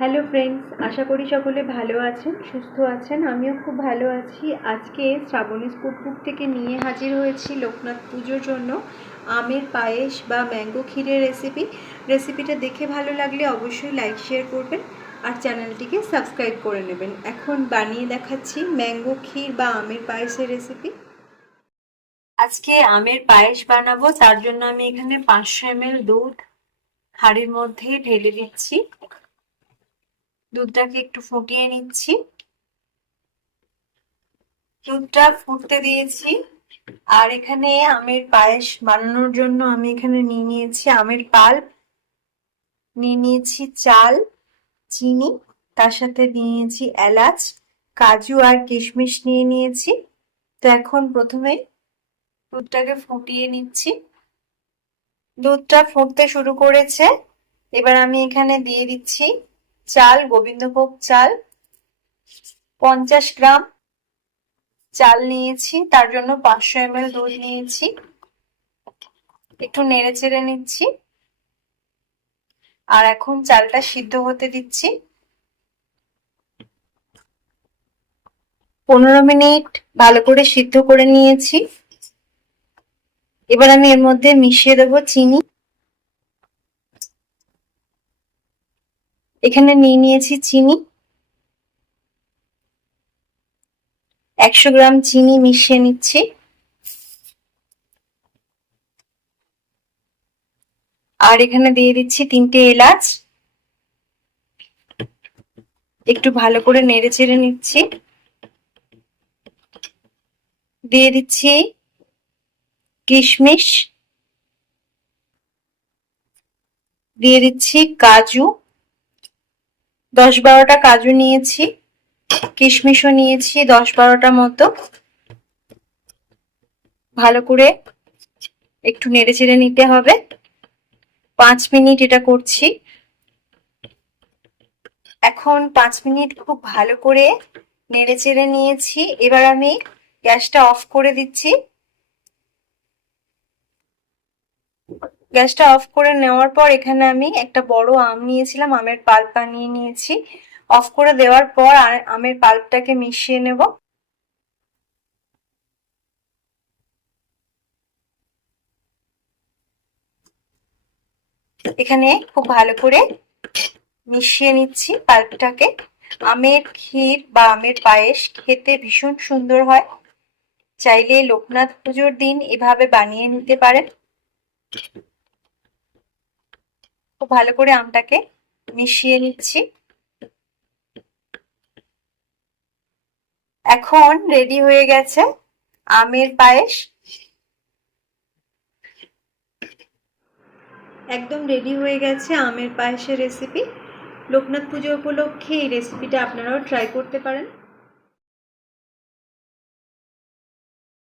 Hello friends, আশা করি সকলে ভালো আছেন, সুস্থ আছেন। আমিও খুব ভালো আছি। আজকে শ্রাবণীস কুকবুক থেকে নিয়ে হাজির হয়েছি লোকনাথ পুজোর জন্য আমের পায়েস বা ম্যাঙ্গো ক্ষীরের রেসিপিটা দেখে ভালো লাগলে অবশ্যই লাইক শেয়ার করবেন আর চ্যানেলটিকে সাবস্ক্রাইব করে নেবেন। এখন বানিয়ে দেখাচ্ছি ম্যাঙ্গো ক্ষীর বা আমের পায়েসের রেসিপি। আজকে আমের পায়েস বানাবো, তার জন্য আমি এখানে 500 ml দুধ হাঁড়ির মধ্যে ঢেলে দিচ্ছি। দুধটাকে একটু ফুটিয়ে নিচ্ছি। দুধটা ফুটতে দিয়েছি। আর এখানে আমের পায়েস বানানোর জন্য আমি এখানে নিয়ে নিয়েছি আমের পাল্প, নিয়ে নিয়েছি চাল, চিনি, তার সাথে নিয়ে নিয়েছি এলাচ, কাজু আর কিশমিশ নিয়ে নিয়েছি। তো এখন প্রথমে দুধটাকে ফুটিয়ে নিচ্ছি। দুধটা ফুটতে শুরু করেছে। এবার আমি এখানে দিয়ে দিচ্ছি চাল, গোবিন্দভোগ চাল 50 গ্রাম চাল নিয়েছি, তার জন্য 500 ml দুধ নিয়েছি। একটু নেড়ে চেড়ে নিচ্ছি আর এখন চালটা সিদ্ধ হতে দিচ্ছি। 15 মিনিট ভালো করে সিদ্ধ করে নিয়েছি। এবার আমি এর মধ্যে মিশিয়ে দেবো চিনি। এখানে নিয়ে নিয়েছি চিনি, 100 গ্রাম চিনি মিশিয়ে নিচ্ছি। আর এখানে দিয়ে দিচ্ছি 3টে এলাচ। একটু ভালো করে নেড়ে চেড়ে নিচ্ছি। দিয়ে দিচ্ছি কিশমিশ, দিয়ে দিচ্ছি কাজু, 10-12টা কাজু নিয়েছি, কিশমিশও নিয়েছি 10-12টা মতো। ভালো করে একটু নেড়ে চেড়ে নিতে হবে। 5 মিনিট এটা করছি। এখন 5 মিনিট খুব ভালো করে নেড়ে চেড়ে নিয়েছি। এবার আমি গ্যাসটা অফ করে দিচ্ছি। গ্যাসটা অফ করে নেওয়ার পর এখানে আমি একটা বড় আম নিয়েছিলাম, আমের পাল্প বানিয়ে নিয়েছি। অফ করে দেওয়ার পর আমের পাল্পটাকে মিশিয়ে নেব। এখানে খুব ভালো করে মিশিয়ে নিচ্ছি পাল্পটাকে। আমের ক্ষীর বা আমের পায়েস খেতে ভীষণ সুন্দর হয়। চাইলে লোকনাথ পুজোর দিন এভাবে বানিয়ে নিতে পারেন। খুব ভালো করে আমটাকে মিশিয়ে নিচ্ছি। এখন রেডি হয়ে গেছে আমের পায়েস। একদম রেডি হয়ে গেছে আমের পায়েসের রেসিপি। লোকনাথ পুজো উপলক্ষে এই রেসিপিটা আপনারাও ট্রাই করতে পারেন।